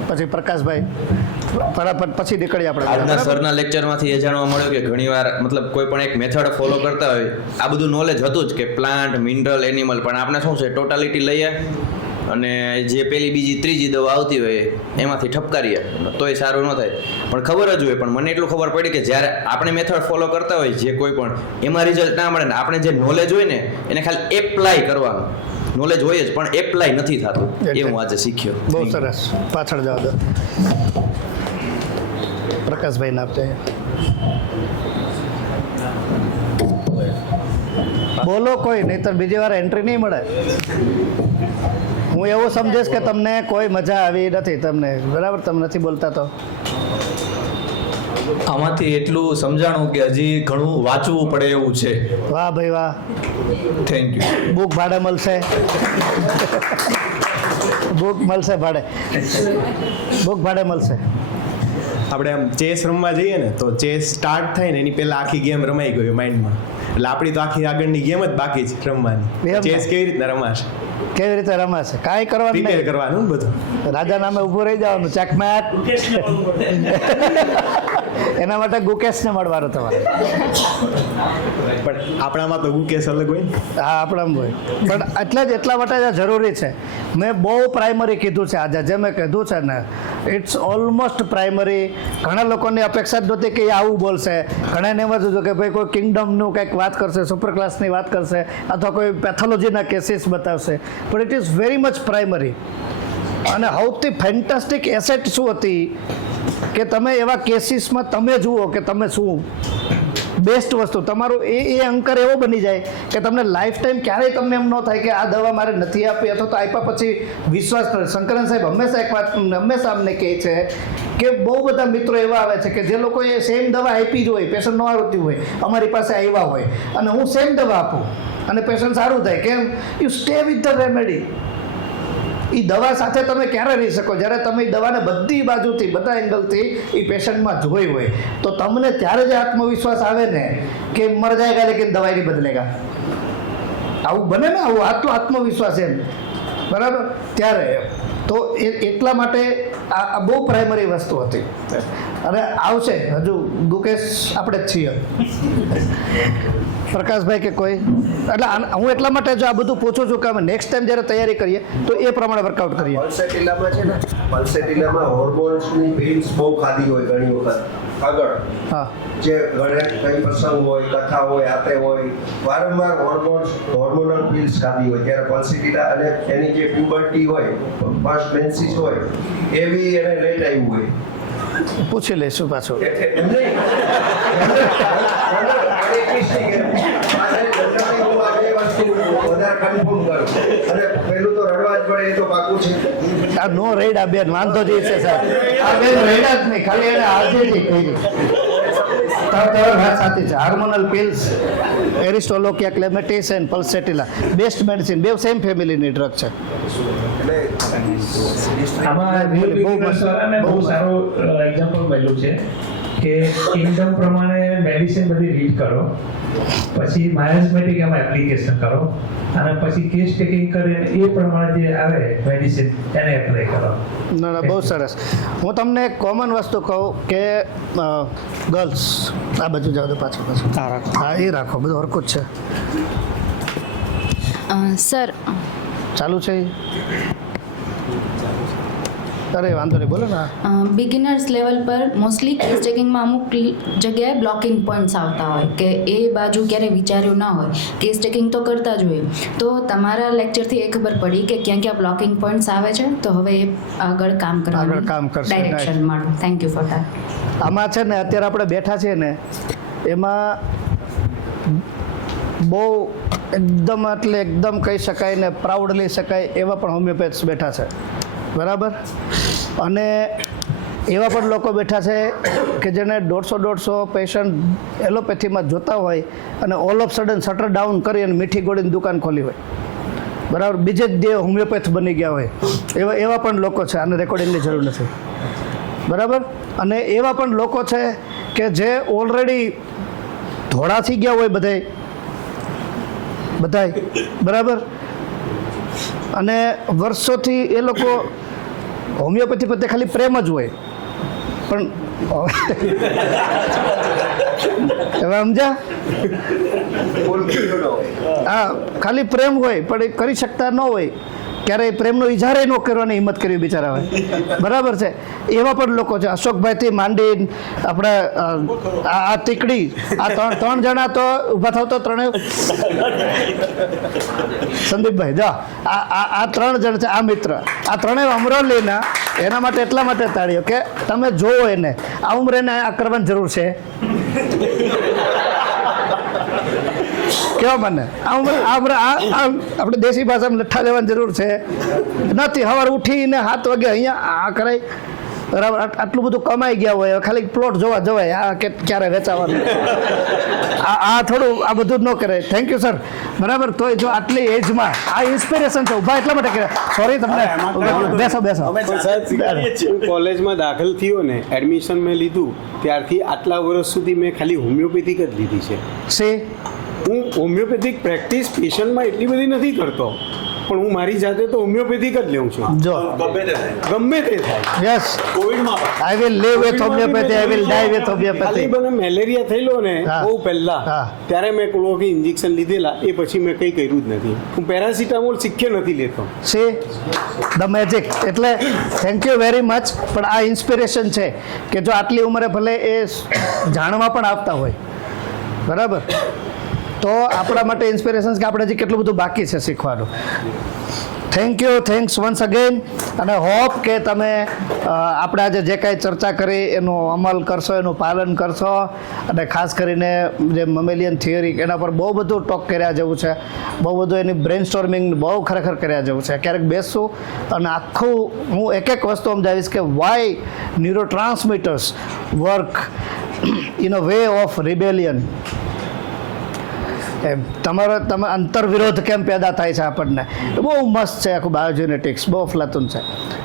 પછી પ્રકાશભાઈ, ફટાફટ પછી નીકળી આપણે. આજના સરના લેક્ચરમાંથી એ જાણવા મળ્યું કે ઘણીવાર મતલબ કોઈ પણ એક મેથડ ફોલો કરતા હોય, આ બધું નોલેજ હતું જ કે પ્લાન્ટ, મિનરલ, એનિમલ, પણ આપણે શું છે ટોટાલિટી લઈએ અને જે પેલી બીજી ત્રીજી દવા આવતી હોય એમાંથી ઠપકારીએ તોય સારું ન થાય. પણ ખબર જ હોય, પણ મને એટલું ખબર પડી કે જ્યારે આપણે મેથડ ફોલો કરતા હોય જે કોઈ પણ, એમાં રિઝલ્ટ ના મળે ને, આપણે જે નોલેજ હોય ને એને ખાલી એપ્લાય કરવાનું. નોલેજ હોય જ પણ એપ્લાય નથી થતું, એ હું આજે શીખ્યો. બહુ સરસ. પાછળ જવા દો, પ્રકાશભાઈને આપતે. બોલો કોઈ, નહીતર બીજી વાર એન્ટ્રી નહીં મળે. હું એવું સમજીશ કે તમને કોઈ મજા આવી નથી, તમને બરાબર, તમે નથી બોલતા તો. આમાંથી એટલું સમજાણું કે હજી ઘણું વાંચવું પડે એવું છે. વાહ ભાઈ વાહ, થેન્ક યુ. બુક ભાડે મળશે, બુક મળશે ભાડે, બુક ભાડે મળશે. આપણે આમ ચેસ રમવા જઈએ ને, તો ચેસ સ્ટાર્ટ થાય ને એની પહેલાં આખી ગેમ રમાઈ ગઈ માઇન્ડમાં. એટલે આપણી તો આખી આગળની ગેમ જ બાકી છે રમવાની. એમ? ચેસ કેવી રીતના રમાશે? કેવી રીતે રમાશે? કાંઈ કરવાનું પ્રિપેર નહીં. કરવાનું ને બધું. રાજા નામે ઊભું રહી જવાનું, ચેકમેટ. એના માટે ગુકેશને મળવાનું તમારે. પણ આપણામાં તો ગુકેશ અલગ હોય ને. હા, આપણામાં હોય. પણ એટલા માટે જ આ જરૂરી છે. મેં બહુ પ્રાઇમરી કીધું છે આજે, જે મેં કીધું છે ને ઇટ્સ ઓલમોસ્ટ પ્રાઇમરી. ઘણા લોકોની અપેક્ષા જ નહોતી કે એ આવું બોલશે. ઘણાને એમ જ હતું કે ભાઈ કોઈ કિંગડમનું કંઈક વાત કરશે, સુપર ક્લાસની વાત કરશે, અથવા કોઈ પેથોલોજીના કેસીસ બતાવશે. પણ it is very much primary. અને સૌથી ફેન્ટાસ્ટિક એસેટ શું હતી કે તમે એવા કેસીસમાં તમે જુઓ કે તમે શું બેસ્ટ વસ્તુ તમારું એ અંકર એવો બની જાય કે તમને લાઈફ ટાઈમ ક્યારેય તમને એમ ન થાય કે આ દવા મારે નથી આપી, અથવા તો આપ્યા પછી વિશ્વાસ કરે. શંકરન સાહેબ હંમેશા એક વાત હંમેશા અમને કહે છે કે બહુ બધા મિત્રો એવા આવે છે કે જે લોકોએ સેમ દવા આપી જ હોય, પેશન્ટ ન આવતી હોય, અમારી પાસે આવ્યા હોય, અને હું સેમ દવા આપું અને પેશન્ટ સારું થાય. કેમ? You stay with the remedy. એ દવા સાથે તમે ક્યારે રહી શકો? જ્યારે તમે એ દવાને બધી બાજુથી, બધા એંગલથી એ પેશન્ટમાં જોઈ હોય, તો તમને ત્યારે જ આત્મવિશ્વાસ આવે ને કે મર જાયગા લેકિન દવાઈ નહીં બદલેગા. આવું બને ને, આવું આટલો આત્મવિશ્વાસ એમ, બરાબર? ત્યારે તો એટલા માટે આ બહુ પ્રાઇમરી વસ્તુ હતી. અને આવશે હજુ ગુકેશ આપણે જ છીએ, પ્રકાશભાઈ કે કોઈ. એટલે હું એટલા માટે જો આ બધું પૂછું છું કે અમે નેક્સ્ટ ટાઈમ જ્યારે તૈયારી કરીએ તો એ પ્રમાણે વર્કઆઉટ કરીએ. પલ્સેટિલામાં છે ને, પલ્સેટિલામાં હોર્મોન્સની પિલ્સ બહુ ખાધી હોય ઘણી વખત આગળ. હા, જે ઘણે કઈ પ્રસંગ હોય, કથા હોય, આતે હોય, વારંવાર હોર્મોનલ પિલ્સ ખાધી હોય, ત્યારે પલ્સેટિલા અને એની જે પ્યુબર્ટી હોય, ફર્સ્ટ મેન્સિસ હોય, એવી એને લેટ આવ્યું હોય. પૂછી લઈશું પાછું. આ નો રેડા બેન, વાંધો જ છે સાહેબ. આ બેન રેડા જ નહીં, ખાલી એને હાજરી કરી. તમારી વાત સાચી છે. હાર્મોનલ પિલ્સ, એરિસ્ટોલોકિયા, ક્લેમેટિસ એન્ડ પલ્સેટિલા બેસ્ટ મેડિસિન, બે સેમ ફેમિલીની ડ્રગ છે. આમાં બહુ સારો એક્ઝામ્પલ મળ્યું છે કે કિંગડમ પ્રમાણે મેડિસિન બધી રીડ કરો, પછી માયર્સમેટિક એમાં એપ્લિકેશન કરો, અને પછી કેસ ટેકિંગ કરે એ પ્રમાણે જે આવે મેડિસિન એને એપ્લાય કરો. ના ના, બહુ સરસ. હું તમને એક કોમન વસ્તુ કહું કે ગર્લ્સ આ બાજુ જાઓ તો પાછું હા એ રાખો, બધું હરકું જ છે. સર ચાલુ છે? અરે વાંધો નહીં, બોલો ને. બિગિનર્સ લેવલ પર મોસ્ટલી કેસ ટેકિંગમાં અમુક જગ્યાએ બ્લોકિંગ પોઈન્ટ્સ આવતા હોય કે એ બાજુ ક્યારેય વિચાર્યું ના હોય, કેસ ટેકિંગ તો કરતા જ હોય. તો તમારા લેક્ચરથી એ ખબર પડી કે ક્યાં ક્યાં બ્લોકિંગ પોઈન્ટ્સ આવે છે, તો હવે એ આગળ કામ કરવાનું ડાયરેક્શન મળે. Thank you for that. આમાં છે ને અત્યારે આપણે બેઠા છીએ ને એમાં બહુ એકદમ એટલે એકદમ કહી શકાય ને પ્રાઉડલી શકાય એવા પણ હોમિયોપેથ્સ બેઠા છે, બરાબર? અને એવા પણ લોકો બેઠા છે કે જેને 150 પેશન્ટ એલોપેથીમાં જોતા હોય અને all of sudden shutter down કરી અને મીઠી ગોળીની દુકાન ખોલી હોય, બરાબર? બીજે જ દે હોમિયોપેથ બની ગયા હોય એવા પણ લોકો છે. આને રેકોર્ડિંગની જરૂર નથી, બરાબર? અને એવા પણ લોકો છે કે જે ઓલરેડી ધોળા થઈ ગયા હોય બધાય, બરાબર? અને વર્ષોથી એ લોકો હોમિયોપેથી પ્રત્યે ખાલી પ્રેમ જ હોય, પણ સમજ્યા? હા, ખાલી પ્રેમ હોય પણ એ કરી શકતા ન હોય, ક્યારેય પ્રેમનો ઇઝહારે ન કરવાની હિંમત કરવી બિચારા હોય, બરાબર છે? એવા પણ લોકો છે. અશોકભાઈથી માંડી આપણે આ તીકડી, આ ત્રણ જણા તો ઊભા થાવ તો ત્રણેય સંદીપભાઈ જા, આ 3 જણ છે, આ મિત્ર, આ ત્રણેય અમરોલીના. એના માટે એટલા માટે તાળીઓ કે તમે જોવો એને આ ઉંમરે એને આ કરવાની જરૂર છે. કેવા મને આપણે દેશી ભાષામાં લઠ્ઠા લેવાની જરૂર છે નથી. સવારે ઉઠીને 7 વાગે અહીંયા આ કરાય, બરાબર? આટલું બધું કમાઈ ગયા હોય, ખાલી પ્લોટ જોવા જવાય, આ ક્યારે વેચાવાનું, આ થોડું આ બધું જ ન કરે. થેન્ક યુ સર, બરાબર? તોય જો આટલી એજમાં આ ઇન્સ્પિરેશન છે. ઊભા એટલા માટે કરે, સોરી તમને, બેસો. હું કોલેજમાં દાખલ થયો ને, એડમિશન મેં લીધું ત્યારથી આટલા વર્ષ સુધી મેં ખાલી હોમિયોપેથિક જ લીધી છે. હોમિયોપેથિક પ્રેક્ટિસ પેશન્ટમાં એટલી બધી નથી કરતો, પણ હું મારી જાતે તો હોમિયોપેથિક જ લઉં છું, જો ગમે તે થાય. Yes I will live with homeopathy, I will die with homeopathy. ખાલી મને મેલેરિયા થયેલો ને હા. બહુ પહેલા, હા. ત્યારે મેં ક્લોરોક્વિન ઇન્જેક્શન લીધેલા, એ પછી મેં કંઈ કર્યું જ નથી. હું પેરાસિટામોલ શીખ્ય નથી લેતો. See the magic. એટલે થેન્ક યુ વેરી મચ. પણ આ ઇન્સ્પિરેશન છે કે જો આટલી ઉંમરે ભલે એ જાણવા પણ આવતા હોય, બરાબર, તો આપણા માટે ઇન્સ્પિરેશન કે આપણે હજી કેટલું બધું બાકી છે શીખવાનું. Thank you, thanks once again. અને હોપ કે તમે આપણે આજે જે કાંઈ ચર્ચા કરી એનો અમલ કરશો, એનું પાલન કરશો. અને ખાસ કરીને જે મમેલિયન થિયરી એના પર બહુ બધું ટોક કર્યા જેવું છે, બહુ બધું એની બ્રેન સ્ટોર્મિંગ બહુ ખરેખર કર્યા જેવું છે. ક્યારેક બેસશું અને આખું હું એક વસ્તુ સમજાવીશ કે why neurotransmitters work in a way of rebellion. એમ તમે અંતરવિરોધ કેમ પેદા થાય છે આપણને, એ બહુ મસ્ત છે. આખું બાયોજેનેટિક્સ બહુ ફ્લાતુન છે.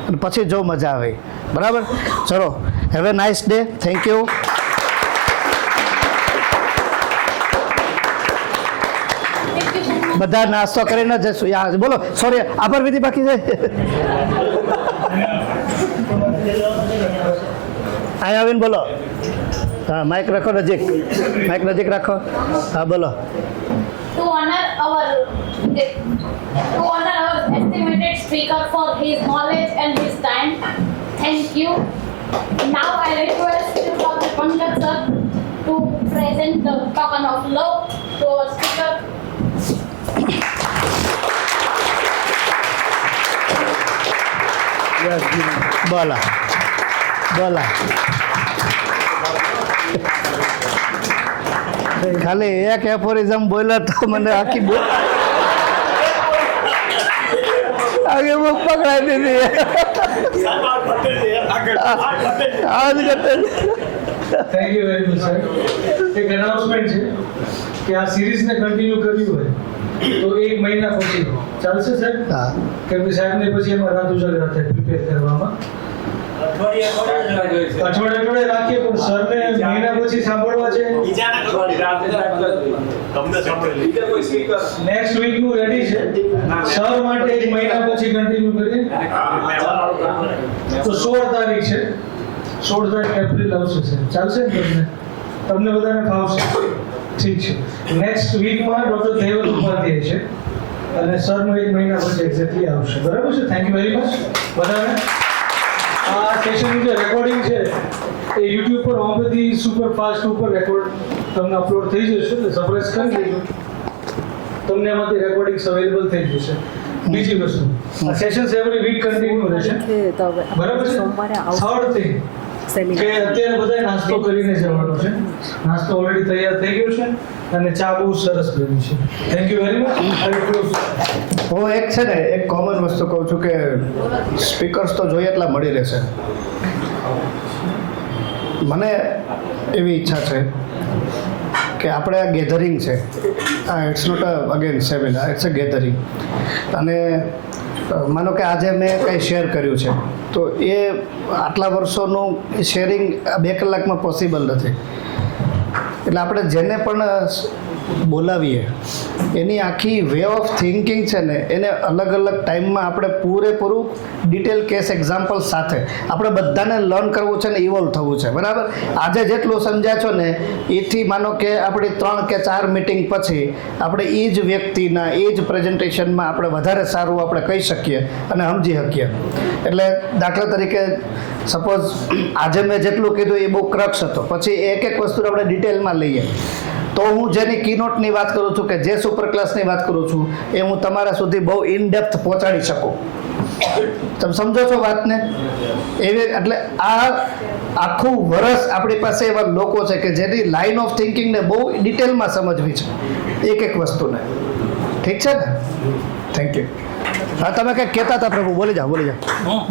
અને પછી જો મજા આવે, બરાબર. ચલો, have a nice day. Thank you. બધા નાસ્તો કરીને જશું. યા બોલો, સોરી, આભાર વિધિ બાકી છે. અહીંયા આવીને બોલો. હા, માઇક રાખો નજીક, માઇક નજીક રાખો. હા, બોલો. To honor our estimated speaker for his knowledge and his time. Thank you. Now I request Dr. Pankaj sir to present the token of love to our speaker. બોલા બોલા. ખાલી એક એફોરિઝમ બોલ્યો તો મને આખી આગે મુખ પકડાઈ દીધી. આજ કરતે thank you very much sir. એક એનાઉન્સમેન્ટ છે કે આ સિરીઝને કન્ટિન્યુ કરવી હોય તો 1 મહિના પછી ચાલશે સર? હા. કેમ કે સાહેબને પછી એમાં રાત ઉજાગરા થાય પ્રિપેર કરવામાં. અઠવાડિયે રાખીએ પણ સરને મહિના પછી સાંભળવા છે. નેક્સ્ટ વીક નું રેડી છે સર માટે. 1 મહિના પછી કન્ટિન્યુ કરીએ તો 16 તારીખ છે. 16 તારીખ એપ્રિલ આવશે સર. ચાલશે ને તમને બધાને ફાવશે? ઠીક છે. નેક્સ્ટ વીકમાં ડોક્ટર દેવલ ઉપાધ્યાય છે અને સરનું 1 મહિના પછી એક્ઝેક્ટલી આવશે. બરાબર છે? થેન્ક યુ વેરી મચ બધાને. આ સેશનનું જે રેકોર્ડિંગ છે એ યુટ્યુબ પર હોમિયોપેથી સુપર ફાસ્ટ ઉપર રેકોર્ડ તમને અપલોડ થઈ જશે, એટલે સબસ્ક્રાઇબ કરી દેજો, તમને એમાંથી રેકોર્ડિંગ્સ અવેલેબલ થઈ જશે. બીજી વસ્તુ, આ સેશન્સ એવરી વીક કન્ટિન્યુ રહેશે. બરાબર છે? થર્ડ થિંગ કે અત્યારે બધા નાસ્તો કરીને જવાનો છે. નાસ્તો ઓલરેડી તૈયાર થઈ ગયો છે અને ચા બહુ સરસ બની છે. Thank you very much. હું એક છે ને એક કોમન વસ્તુ કહું છું કે સ્પીકર્સ તો જોઈએ એટલા મળી રહેશે. મને એવી ઈચ્છા છે કે આપણે આ ગેધરિંગ છે, it's not again seminar, it's a gathering. અને માનો કે આજે મેં કંઈ શેર કર્યું છે તો એ આટલા વર્ષોનું શેરિંગ 2 કલાકમાં પોસિબલ નથી. એટલે આપણે જેને પણ બોલાવીએ એની આખી વે ઓફ થિંકિંગ છે ને એને અલગ અલગ ટાઈમમાં આપણે પૂરેપૂરું ડિટેલ કેસ એક્ઝામ્પલ સાથે આપણે બધાને લર્ન કરવું છે ને ઇવોલ્વ થવું છે. બરાબર? આજે જેટલું સમજ્યા છો ને એથી માનો કે આપણી 3 કે 4 મીટિંગ પછી આપણે એ જ વ્યક્તિના એ જ પ્રેઝન્ટેશનમાં આપણે વધારે સારું આપણે કહી શકીએ અને સમજી શકીએ. એટલે દાખલા તરીકે સપોઝ આજે મેં જેટલું કીધું એ બહુ ક્રક્સ હતો, પછી એક એક વસ્તુ આપણે ડિટેલમાં લઈએ તો હું જેની કીનોટની વાત કરું છું કે જે સુપર ક્લાસની વાત કરું છું એ હું તમારા સુધી બહુ ઇન ડેપ્થ પહોંચાડી શકું. તમે સમજો છો વાતને? એવી એટલે આ આખું વર્ષ આપણી પાસે એવા લોકો છે કે જેની લાઇન ઓફ થિંકિંગને બહુ ડિટેલમાં સમજવી છે એક એક વસ્તુને. ઠીક છે ને? Thank you. હા, તમે કંઈક કહેતા હતા પ્રભુ, બોલી જાઓ.